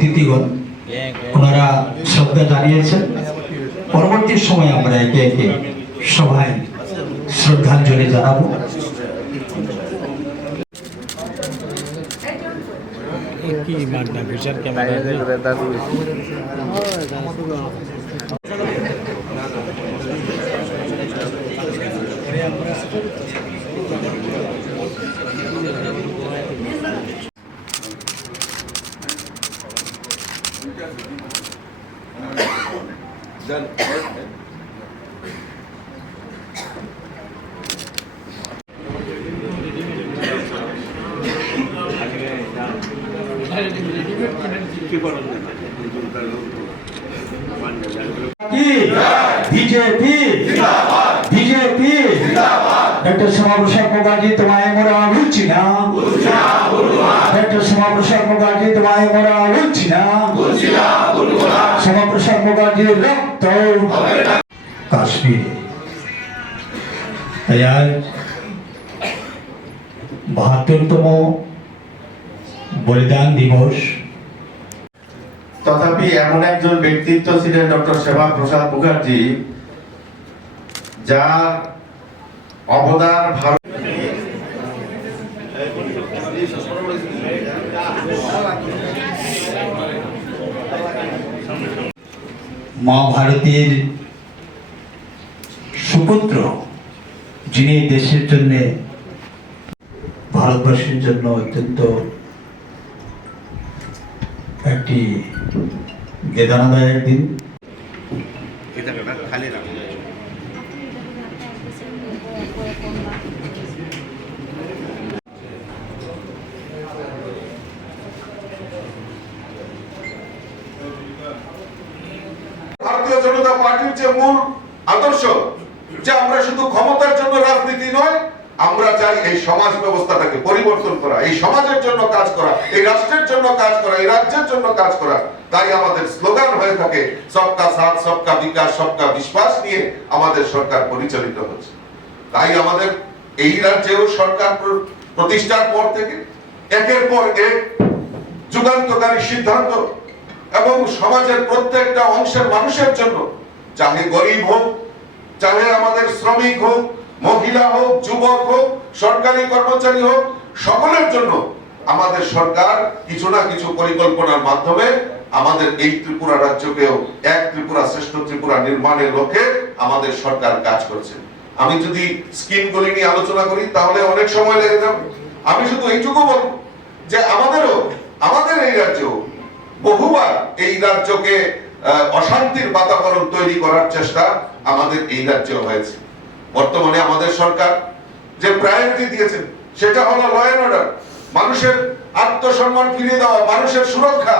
অতিথিগণ ওনারা শ্রদ্ধা জানিয়েছেন পরবর্তী সময় আমরা একে একে সবাই শ্রদ্ধাঞ্জলি জানাব। কি মাগনা ফিচার ক্যামেরা কি BJP BJP doctor Shyamaprasad Mukherjee তোমায় মোরা ভুলছি মুখার্জি, তোমায় মোরা রক্ত। তাই আজ বাহাত্তরতম বলিদান দিবস। তথাপি এমন একজন ব্যক্তিত্ব ছিলেন ডক্টর সেবা প্রসাদ মুখার্জি, যার অবদান ভারত মা ভারতীর সুপুত্র যিনি দেশের জন্য ভারতবর্ষের জন্য অত্যন্ত একটি বেদনাদায়ক দিন ভারতীয় জনতা পার্টির যে মূল আদর্শ, যে আমরা শুধু ক্ষমতার জন্য রাজনীতি নয়, আমরা চাই এই সমাজ ব্যবস্থাটাকে পরিবর্তন করা, এই সমাজের জন্য কাজ করা, এই রাষ্ট্রের জন্য কাজ করা, এই রাজ্যের জন্য কাজ করা। তাই আমাদের স্লোগান হয়ে থাকে, সবকা সাথ, সবকা বিকাশ, সবকা বিশ্বাস নিয়ে আমাদের সরকার পরিচালিত হচ্ছে। তাই আমাদের এই রাজ্যেও সরকার প্র- প্রতিষ্ঠার পর থেকে একের পর এক যুগান্তকারী সিদ্ধান্ত এবং সমাজের প্রত্যেকটা অংশের মানুষের জন্য, চাহে গরিব হোক, চাহে আমাদের শ্রমিক হোক, মহিলা হোক, যুবক হোক, সরকারি কর্মচারী হোক, সকলের জন্য আমাদের সরকার কিছু না কিছু পরিকল্পনার মাধ্যমে আমাদের এই ত্রিপুরা রাজ্যকেও এক ত্রিপুরা শ্রেষ্ঠ ত্রিপুরা নির্মাণের লক্ষ্যে আমাদের সরকার কাজ করছে। আমি যদি স্কিমগুলি নিয়ে আলোচনা করি, তাহলে অনেক সময় লেগে যাবে। আমি শুধু এইটুকু বলব যে আমাদেরও, আমাদের এই রাজ্যেও বহুবার এই রাজ্যকে অশান্তির বাতাবরণ তৈরি করার চেষ্টা আমাদের এই রাজ্যে হয়েছে। বর্তমানে আমাদের সরকার যে প্রায়োরিটি দিয়েছেন, সেটা হলো ল অ্যান্ড অর্ডার মানুষের আত্মসম্মান ফিরিয়ে দেওয়া, মানুষের সুরক্ষা,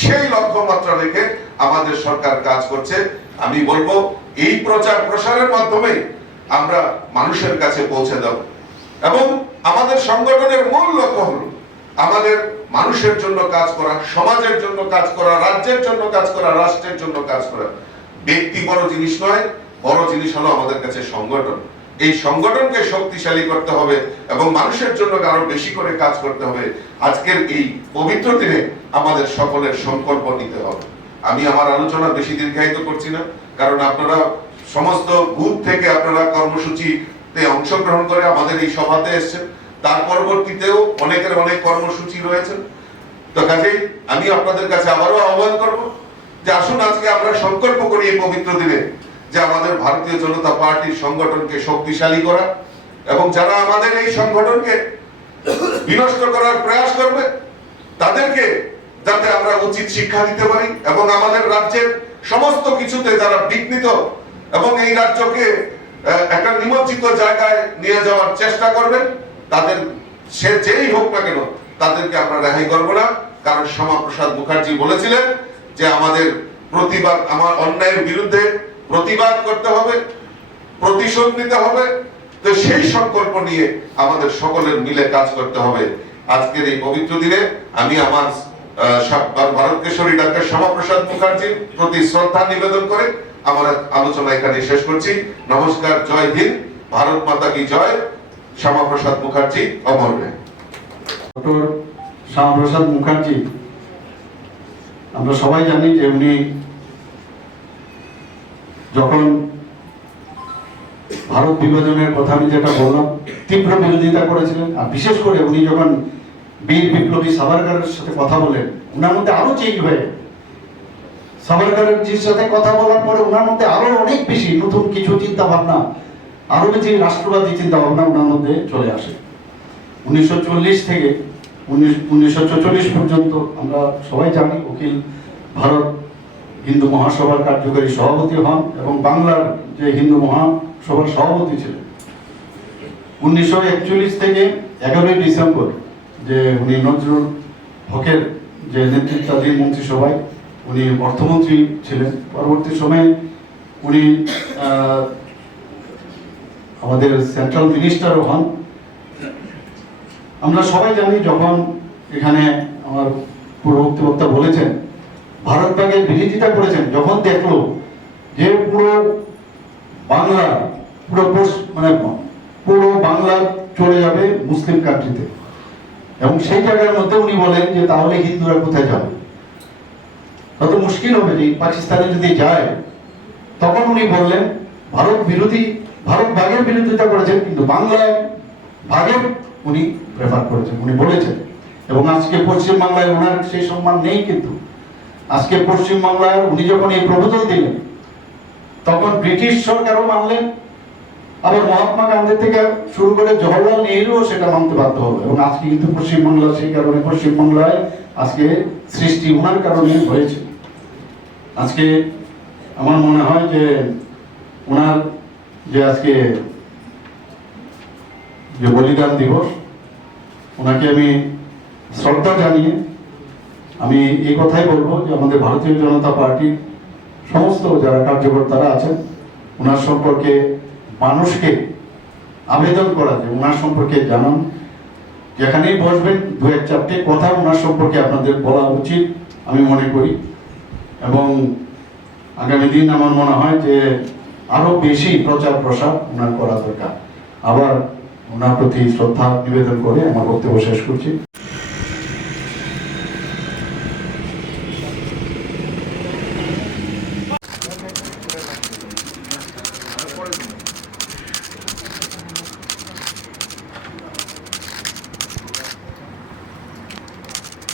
সেই লক্ষ্যমাত্রা রেখে আমাদের সরকার কাজ করছে। আমি বলব, এই প্রচার প্রসারের মাধ্যমে আমরা মানুষের কাছে পৌঁছে দেব। এবং আমাদের সংগঠনের মূল লক্ষ্য হলো আমাদের মানুষের জন্য কাজ করা, সমাজের জন্য কাজ করা, রাজ্যের জন্য কাজ করা, রাষ্ট্রের জন্য কাজ করা। ব্যক্তি বড় জিনিস নয়, বড় জিনিস হলো আমাদের কাছে সংগঠন। এই সংগঠনকে শক্তিশালী করতে হবে এবং মানুষের জন্য আরও বেশি করে কাজ করতে হবে। আজকের এই পবিত্র দিনে আমাদের সকলের সংকল্প নিতে হবে। আমি আমার আলোচনা বেশি দীর্ঘায়িত করছি না, কারণ আপনারা সমস্ত বুথ থেকে আপনারা কর্মসূচিতে অংশগ্রহণ করে আমাদের এই সভাতে এসেছেন। তার পরবর্তীতেও অনেকের অনেক কর্মসূচি রয়েছে। তো কাজেই আমি আপনাদের কাছে আবারও আহ্বান করব যে আসুন আজকে আমরা সংকল্প করি এই পবিত্র দিনে যে আমাদের ভারতীয় জনতা পার্টির সংগঠনকে শক্তিশালী করা এবং যারা আমাদের এই সংগঠনকে বিনষ্ট করার প্রয়াস করবে, তাদেরকে যাতে আমরা উচিত শিক্ষা দিতে পারি এবং আমাদের রাজ্যের সমস্ত কিছুতে যারা বিঘ্নিত এবং এই রাজ্যকে একটা নিমজ্জিত জায়গায় নিয়ে যাওয়ার চেষ্টা করবেন। তাদের সে যেই হোক না কেন তাদেরকে আমরা রেহাই করব না। কারণ শ্যামাপ্রসাদ মুখার্জি বলেছিলেন যে আমাদের প্রতিবাদ আমার অন্যায়ের বিরুদ্ধে প্রতিবাদ করতে হবে প্রতিশোধ নিতে হবে। তো সেই সংকল্প নিয়ে আমাদের সকলের মিলে কাজ করতে হবে। আজকের এই পবিত্র দিনে আমি আমার আহ, সা- ভারত কেশরী ডাক্তার শ্যামাপ্রসাদ মুখার্জির প্রতি শ্রদ্ধা নিবেদন করে আমার আলোচনা এখানে শেষ করছি। নমস্কার জয় হিন্দ ভারত মাতা কি জয়। শ্যামাপ্রসাদ মুখার্জি, অমর ডক্টর শ্যামাপ্রসাদ মুখার্জি, আমরা সবাই জানি যে উনি যখন ভারত বিভাজনের কথা আমি যেটা বললাম, তীব্র বিরোধিতা করেছিলেন, আর বিশেষ করে উনি যখন বীর বিপ্লবী সাভারকারের সাথে কথা বলেন ওনার মধ্যে আরও চেঞ্জ হয়ে। সাভারকারের সাথে কথা বলার পরে ওনার মধ্যে আরও অনেক বেশি নতুন কিছু চিন্তা ভাবনা আরও বেশি রাষ্ট্রবাদী চিন্তা ভাবনা ওনার মধ্যে চলে আসে। উনিশশো চল্লিশ থেকে উনিশশো চল্লিশ পর্যন্ত আমরা সবাই জানি উকিল ভারত হিন্দু মহাসভার কার্যকরী সভাপতি হন এবং বাংলার যে হিন্দু মহাসভার সভাপতি ছিলেন। উনিশশো একচল্লিশ থেকে এগারোই ডিসেম্বর যে উনি নজরুল হকের যে নেতৃত্বাধীন মন্ত্রিসভায় উনি অর্থমন্ত্রী ছিলেন। পরবর্তী সময়ে উনি আমাদের সেন্ট্রাল মিনিস্টারও হন। আমরা সবাই জানি যখন এখানে আমার পূর্ববর্তী বক্তা বলেছেন, ভারত ভাগের বিরোধিতা করেছেন, যখন দেখল যে পুরো বাংলা, পুরো মানে পুরো বাংলা চলে যাবে মুসলিম কান্ট্রিতে এবং সেই জায়গার মধ্যে উনি বলেন যে, তাহলে হিন্দুরা কোথায় যাবে? তত মুশকিল হবে যে পাকিস্তানে যদি যায়, তখন উনি বললেন, ভারত বিরোধী ভারত ভাগের বিরোধিতা করেছেন, কিন্তু বাংলায় ভাগের উনি প্রেফার করেছেন, উনি বলেছেন। এবং আজকে পশ্চিম বাংলায় ওনার সেই সম্মান নেই কিন্তু। আজকে পশ্চিম বাংলায় উনি যখন এই প্রবোধন দিলেন, তখন ব্রিটিশ সরকারও মানলেন, আবার মহাত্মা গান্ধী থেকে শুরু করে জওয়াহরলাল নেহরুও সেটা মানতে বাধ্য হবে। এবং আজকে কিন্তু পশ্চিমবাংলা সেই কারণে পশ্চিমবাংলায় আজকে সৃষ্টি ওনার কারণে হয়েছে। আজকে আমার মনে হয় যে ওনার যে আজকে যে বলিদান দিবস, ওনাকে আমি শ্রদ্ধা জানিয়ে আমি এই কথাই বলব যে আমাদের ভারতীয় জনতা পার্টির সমস্ত যারা কার্যকর্তারা আছেন, ওনার সম্পর্কে মানুষকে আবেদন করা যে ওনার সম্পর্কে জানান। যেখানেই বসবেন, দু এক চারটে কথা ওনার সম্পর্কে আপনাদের বলা উচিত আমি মনে করি। এবং আগামী দিন আমার মনে হয় যে আরও বেশি প্রচার প্রসার ওনার করা দরকার। আবার ওনার প্রতি শ্রদ্ধা নিবেদন করে আমার বক্তব্য শেষ করছি।